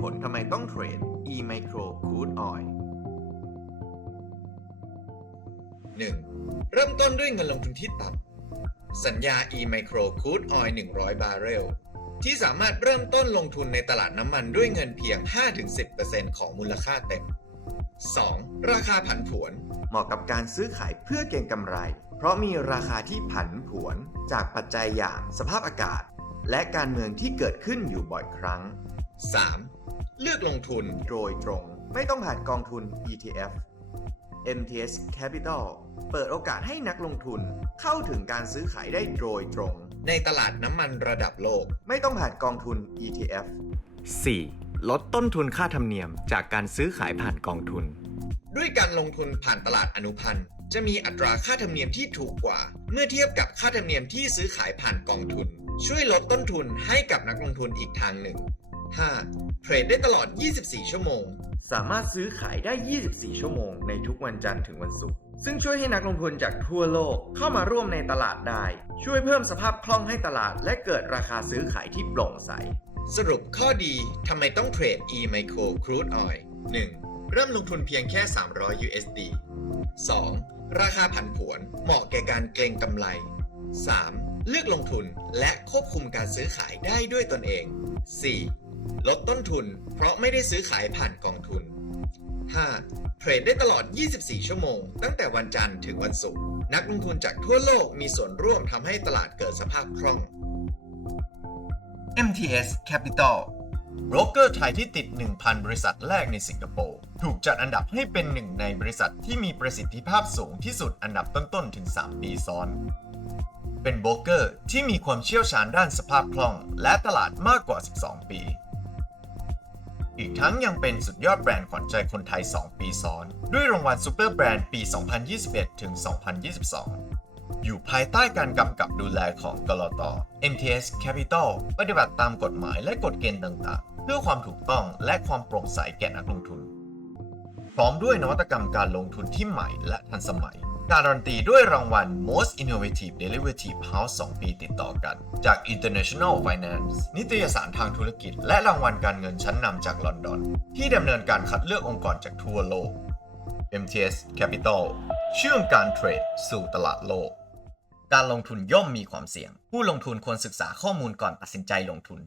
ผลทำไมต้องเทรด e-micro crude oil 1. เริ่มต้นด้วยเงินลงทุนที่ต่ำสัญญา e-micro crude oil 100 บาร์เรล ที่สามารถเริ่มต้นลงทุนในตลาดน้ำมันด้วยเงินเพียง 5-10%ของมูลค่าเต็ม 2. ราคาผันผวน เหมาะกับการซื้อขายเพื่อเก็งกำไร เพราะมีราคาที่ผันผวนจากปัจจัยอย่างสภาพอากาศ และการเมืองที่เกิดขึ้นอยู่บ่อยครั้ง 3. เลือกลงทุนโดยตรง ไม่ต้องผ่านกองทุน ETF MTS Capital เปิดโอกาสให้นักลงทุนเข้าถึงการซื้อขายได้โดยตรง ในตลาดน้ำมันระดับโลก ไม่ต้องผ่านกองทุน ETF 4. ลดต้นทุนค่าธรรมเนียมจากการซื้อขายผ่านกองทุน ด้วยการลงทุนผ่านตลาดอนุพันธ์ จะมีอัตราค่าธรรมเนียมที่ถูกกว่า เมื่อเทียบกับค่าธรรมเนียมที่ซื้อขายผ่านกองทุน ช่วยลดต้นทุนให้กับนักลงทุนอีกทางหนึ่ง 5. เทรดได้ตลอด 24 ชั่วโมง สามารถซื้อขายได้ 24 ชั่วโมง ในทุกวันจันทร์ถึงวันศุกร์ ซึ่งช่วยให้นักลงทุนจากทั่วโลกเข้ามาร่วมในตลาดได้ ช่วยเพิ่มสภาพคล่องให้ตลาด และเกิดราคาซื้อขายที่โปร่งใส สรุปข้อดีทำไมต้องเทรด e-micro crude oil 1. เริ่มลงทุนเพียงแค่ 300 USD 2. ราคาผันผวน เหมาะแก่การเก็งกำไร 3. เลือกลงทุนและควบคุมการซื้อขายได้ด้วยตนเอง 4. ลดต้นทุน เพราะไม่ได้ซื้อขายผ่านกองทุน 5. เทรดได้ตลอด 24 ชั่วโมง ตั้งแต่วันจันทร์ถึงวันศุกร์นักลงทุนจากทั่วโลกมีส่วนร่วมทำให้ตลาดเกิดสภาพคล่อง MTS Capital โบรกเกอร์ไทยที่ติด 1,000 บริษัทแรกในสิงคโปร์ ถูกจัดอันดับให้เป็นหนึ่งในบริษัทที่มีประสิทธิภาพสูงที่สุดอันดับต้นๆ ถึง 3 ปีซ้อน เป็นโบรกเกอร์ที่มีความเชี่ยวชาญด้านสภาพคล่อง และตลาดมากกว่า 12 ปี อีกทั้งยังเป็นสุดยอดแบรนด์ขวัญใจคนไทย 2 ปีซ้อน ด้วยรางวัลซูเปอร์แบรนด์ปี 2021 ถึง 2022 อยู่ภายใต้การกำกับดูแลของกลต MTS Capital ปฏิบัติตามกฎหมายและกฎเกณฑ์ต่างๆ เพื่อความถูกต้องและความโปร่งใสแก่นักลงทุน พร้อมด้วยนวัตกรรมการลงทุนที่ใหม่และทันสมัย การันตีด้วยรางวัล Most Innovative Derivative House 2 ปีติดต่อกัน จาก International Finance นิตยสารทางธุรกิจ และรางวัลการเงินชั้นนำจากลอนดอน ที่ดำเนินการคัดเลือกองค์กรจากทั่วโลก MTS Capital เชื่อมการเทรดสู่ตลาดโลก การลงทุนย่อมมีความเสี่ยง ผู้ลงทุนควรศึกษาข้อมูลก่อนตัดสินใจลงทุน